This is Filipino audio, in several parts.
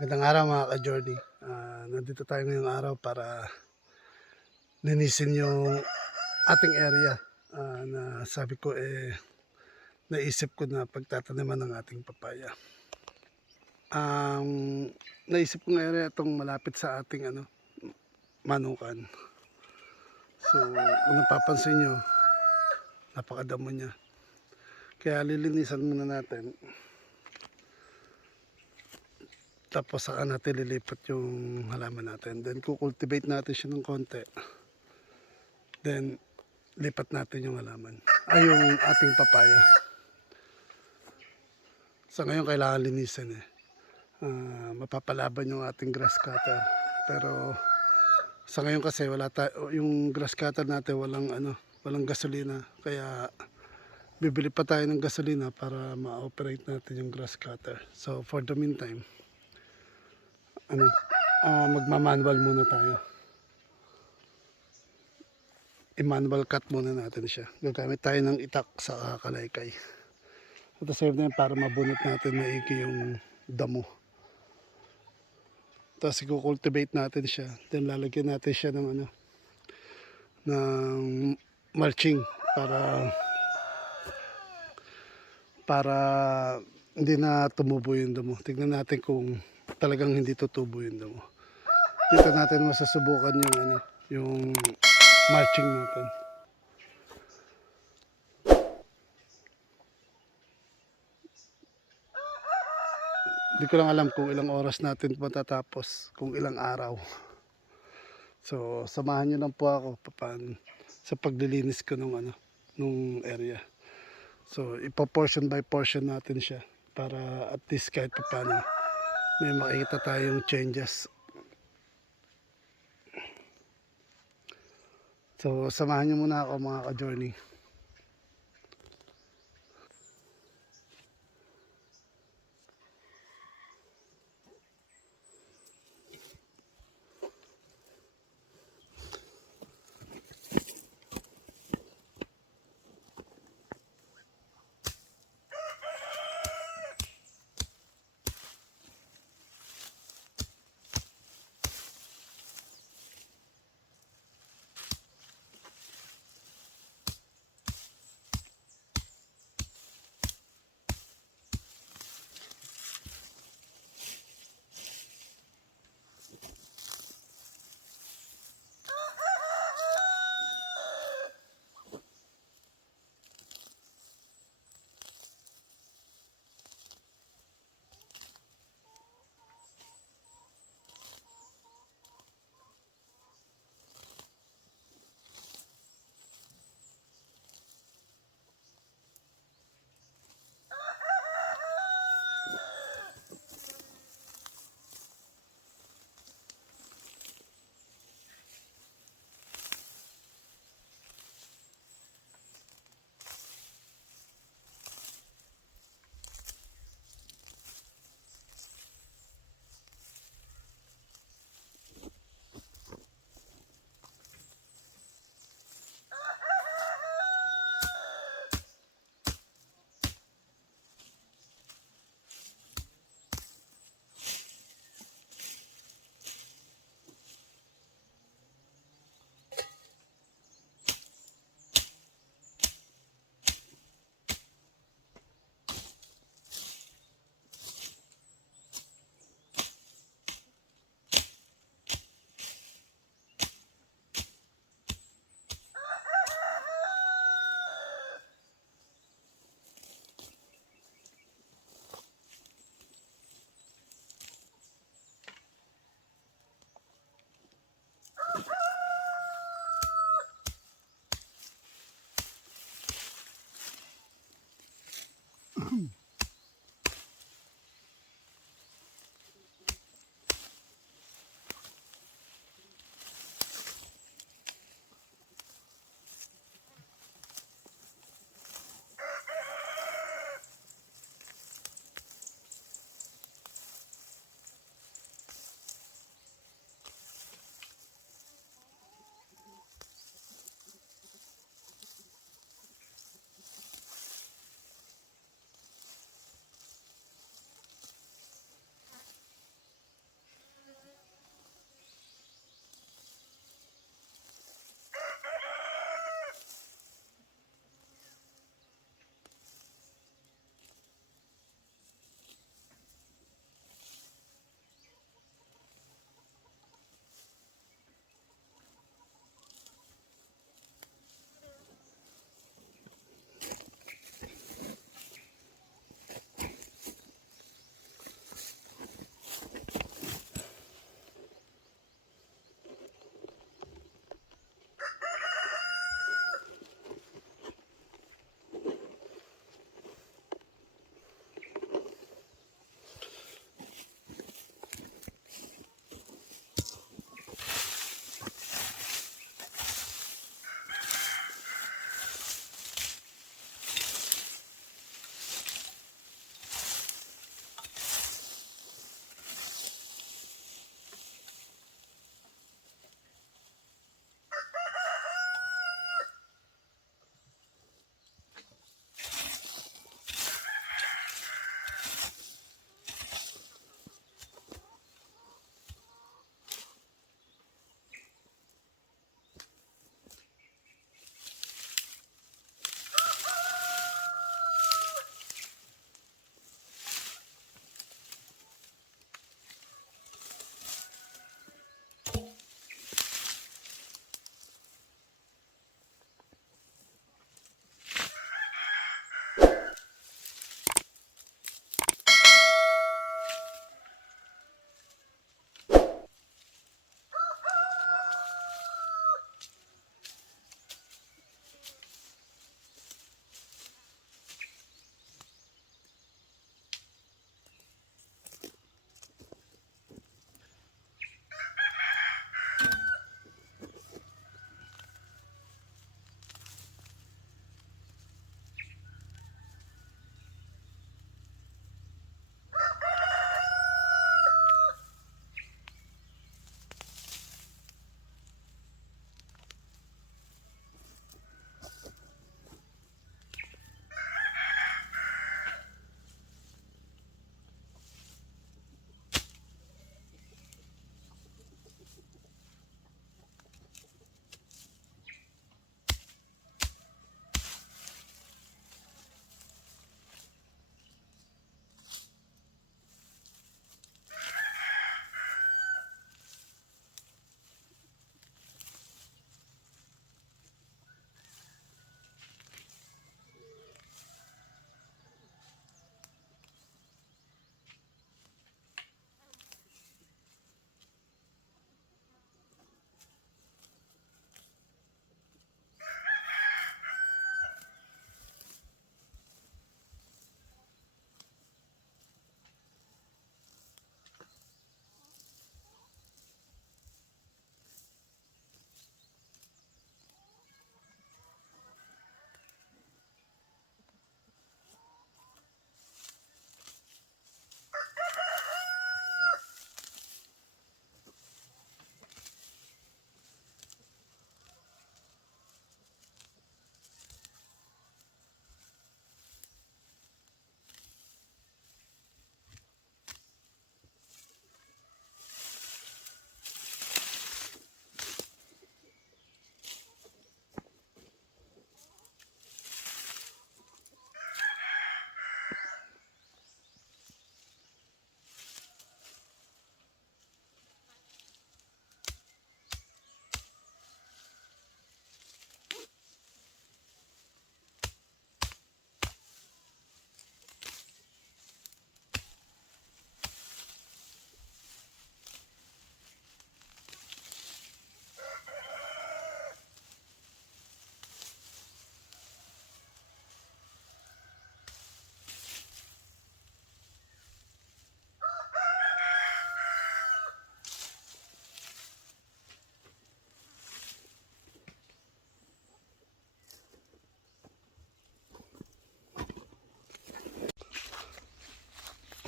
Magandang araw mga ka-Jordy. Ah, nandito tayo ngayong araw para linisin yung ating area Ah, na sabi ko eh naisip ko na pagtataniman ng ating papaya. Ang naisip ko area itong malapit sa ating ano manukan. So, kung napapansin nyo, napakadamo niya. Kaya lilinisan muna natin. Tapos saka natin lilipat yung halaman natin. Then kukultivate natin siya ng konti. Then lipat natin yung halaman. Ay yung ating papaya. Sa ngayon kailangan linisin eh. Ah, mapapalaban yung ating grass cutter. Pero sa ngayon kasi wala ta yung grass cutter natin walang ano, walang gasolina. Kaya bibili pa tayo ng gasolina para ma-operate natin yung grass cutter. So for the meantime, ano, ah magma-manual muna tayo. I-manual cut muna natin siya. Gagamit tayo ng itak sa kalaykay. At the same time, para mabunot natin maigi yung damo. Tapos i-cultivate natin siya. Then lalagyan natin siya ng ano, ng mulching para para hindi na tumubo yung damo. Tignan natin kung talagang hindi tutubo yung damo. Dito natin masasubukan yung ano, yung mulching natin. Hindi ko lang alam kung ilang oras natin matatapos, kung ilang araw. So, samahan niyo lang po ako papan sa paglilinis ko nung ano, nung area. So, ipo-portion by portion natin siya para at least kahit pa paano may makikita tayong changes. So, samahan niyo muna ako mga ka-journey.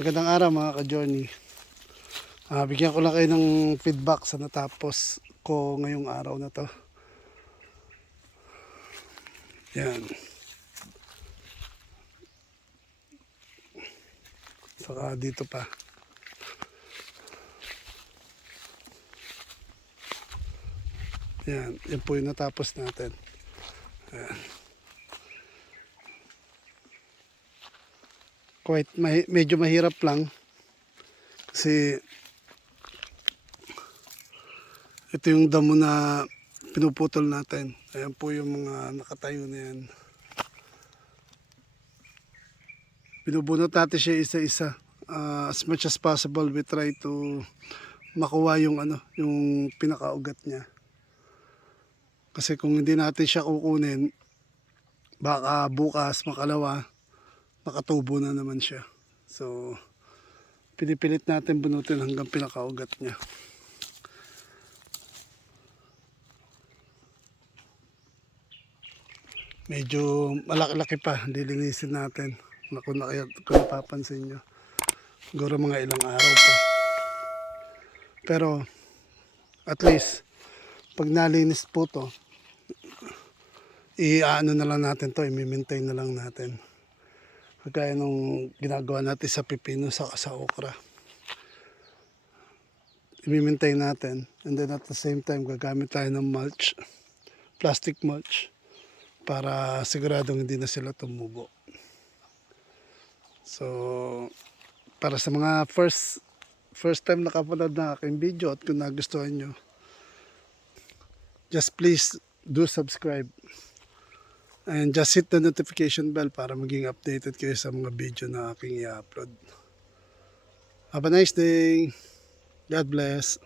Magandang araw mga ka-journey. Ah, bigyan ko lang kayo ng feedback sa natapos ko ngayong araw na to. Yan. Saka dito pa. Yan, yan po yung natapos natin. Ayan. Quite, mahi- medyo mahirap lang. Kasi ito yung damo na pinuputol natin. Ayan po yung mga nakatayo na yan. Binubunot natin siya isa-isa. Ah, as much as possible, we try to makuha yung ano, yung pinakaugat niya. Kasi kung hindi natin siya kukunin, baka bukas, makalawa, nakatubo na naman siya. So, pinipilit natin bunutin hanggang pinakaugat niya. Medyo malaki-laki pa, lilinisin natin. Kung, na, kung napapansin nyo. Siguro mga ilang araw pa. Pero, at least, pag nalinis po to, i-ano na lang natin to, i-maintain na lang natin. Kagaya nung ginagawa natin sa pipino sa sa okra. I-maintain natin. And then at the same time, gagamit tayo ng mulch, plastic mulch, para siguradong hindi na sila tumubo. So, para sa mga first first time nakapanood na aking video at kung nagustuhan nyo, just please do subscribe. And just hit the notification bell para maging updated kayo sa mga video na aking i-upload. Have a nice day. God bless.